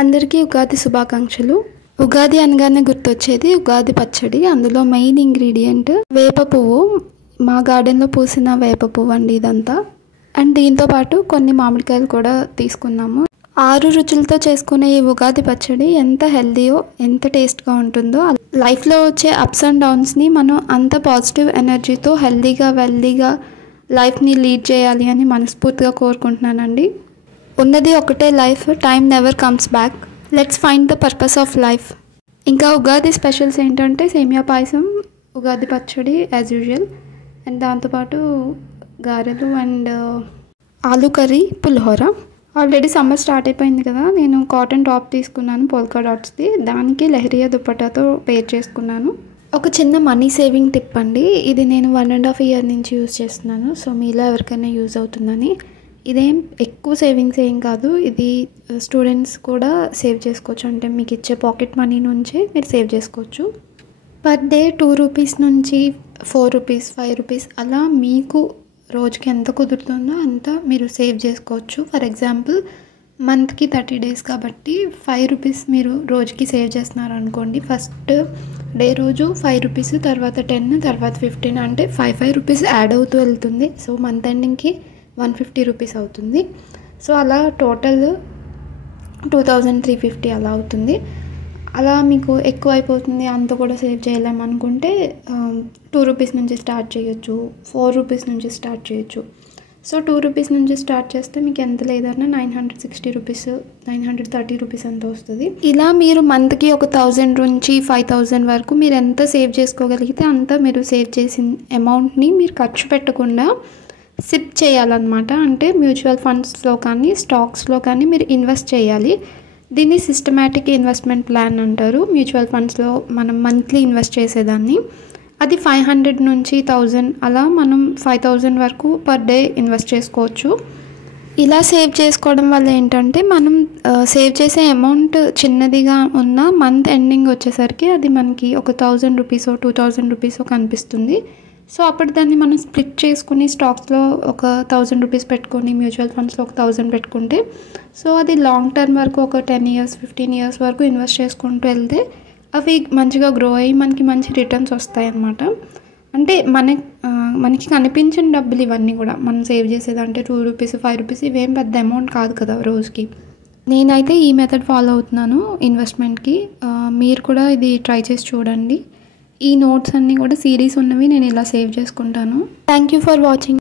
అందరికీ ఉగాది శుభాకాంక్షలు. ఉగాది అనగానే గుర్తొచ్చేది ఉగాది పచ్చడి. అందులో మెయిన్ ఇంగ్రీడియంట్ వేప పువ్వు. మా గార్డెన్లో పూసిన వేప పువ్వు అండి ఇదంతా. అండ్ దీంతో పాటు కొన్ని మామిడికాయలు కూడా తీసుకున్నాము. 6 రుచులతో చేసుకునే ఈ ఉగాది పచ్చడి ఎంత హెల్దీయో, ఎంత టేస్ట్గా ఉంటుందో, లైఫ్లో వచ్చే అప్స్ అండ్ డౌన్స్ని మనం అంత పాజిటివ్ ఎనర్జీతో హెల్దీగా వెల్దీగా లైఫ్ని లీడ్ చేయాలి అని మనస్ఫూర్తిగా కోరుకుంటున్నానండి. ఉన్నది ఒకటే life, time never comes back. Let's find the purpose of life. ఇంకా ఉగాది స్పెషల్స్ ఏంటంటే సేమియా పాయసం, ఉగాది పచ్చడి యాజ్ యూజువల్, అండ్ దాంతోపాటు గారెలు and aloo curry, pulihora. Already summer start అయిపోయింది కదా, నేను కాటన్ టాప్ తీసుకున్నాను పోల్కా డాట్స్ది. దానికి లెహరియా దుపట్టాతో పేర్ చేసుకున్నాను. ఒక చిన్న మనీ సేవింగ్ టిప్ అండి, ఇది నేను 1.5 year నుంచి యూజ్ చేస్తున్నాను. సో మీలో ఎవరికైనా యూజ్ అవుతుందని. ఇదేం ఎక్కువ సేవింగ్స్ ఏం కాదు, ఇది స్టూడెంట్స్ కూడా సేవ్ చేసుకోవచ్చు. అంటే మీకు ఇచ్చే పాకెట్ మనీ నుంచే మీరు సేవ్ చేసుకోవచ్చు. పర్ డే 2 రూపీస్ నుంచి 4 రూపీస్, 5 రూపీస్ అలా మీకు రోజుకి ఎంత కుదురుతుందో అంత మీరు సేవ్ చేసుకోవచ్చు. ఫర్ ఎగ్జాంపుల్ మంత్కి 30 days కాబట్టి 5 రూపీస్ మీరు రోజుకి సేవ్ చేస్తున్నారు అనుకోండి. ఫస్ట్ డే రోజు 5 రూపీస్, తర్వాత 10, తర్వాత 15, అంటే 5 రూపీస్ యాడ్ అవుతూ వెళ్తుంది. సో మంత్ ఎండింగ్కి 150 రూపీస్ అవుతుంది. సో అలా టోటల్ 2350 అలా అవుతుంది. అలా మీకు ఎక్కువ అయిపోతుంది, అంత కూడా సేవ్ చేయలేమనుకుంటే 2 రూపీస్ నుంచి స్టార్ట్ చేయొచ్చు, 4 రూపీస్ నుంచి స్టార్ట్ చేయొచ్చు. సో 2 రూపీస్ నుంచి స్టార్ట్ చేస్తే మీకు ఎంత లేదన్నా 960 రూపీస్, 930 రూపీస్ అంత వస్తుంది. ఇలా మీరు మంత్కి ఒక 1000 నుంచి 5000 వరకు మీరు ఎంత సేవ్ చేసుకోగలిగితే అంత మీరు సేవ్ చేసిన అమౌంట్ని మీరు ఖర్చు పెట్టకుండా సిప్ చేయాలన్నమాట. అంటే మ్యూచువల్ ఫండ్స్లో కానీ స్టాక్స్లో కానీ మీరు ఇన్వెస్ట్ చేయాలి. దీన్ని సిస్టమాటిక్ ఇన్వెస్ట్మెంట్ ప్లాన్ అంటారు. మ్యూచువల్ ఫండ్స్లో మనం మంత్లీ ఇన్వెస్ట్ చేసేదాన్ని. అది 500 నుంచి 1000 అలా మనం 5000 వరకు పర్ డే ఇన్వెస్ట్ చేసుకోవచ్చు. ఇలా సేవ్ చేసుకోవడం వల్ల ఏంటంటే మనం సేవ్ చేసే అమౌంట్ చిన్నదిగా ఉన్న మంత్ ఎండింగ్ వచ్చేసరికి అది మనకి ఒక 1000 రూపీసో 2000 రూపీసో కనిపిస్తుంది. సో అప్పుడు దాన్ని మనం స్ప్లిట్ చేసుకుని స్టాక్స్లో ఒక 1000 రూపీస్ పెట్టుకొని మ్యూచువల్ ఫండ్స్లో ఒక 1000 పెట్టుకుంటే, సో అది లాంగ్ టర్మ్ వరకు ఒక 10 years 15 years వరకు ఇన్వెస్ట్ చేసుకుంటూ వెళ్తే అవి మంచిగా గ్రో అయ్యి మనకి మంచి రిటర్న్స్ వస్తాయి అన్నమాట. అంటే మనకి కనిపించిన డబ్బులు ఇవన్నీ కూడా మనం సేవ్ చేసేదంటే 2 రూపీస్ 5 రూపీస్ ఇవేం పెద్ద అమౌంట్ కాదు కదా రోజుకి. నేనైతే ఈ మెథడ్ ఫాలో అవుతున్నాను ఇన్వెస్ట్మెంట్కి. మీరు కూడా ఇది ట్రై చేసి చూడండి. ఈ నోట్స్ అన్నీ కూడా సిరీస్ ఉన్నవి నేను ఇలా సేవ్ చేసుకుంటాను. Thank you for watching.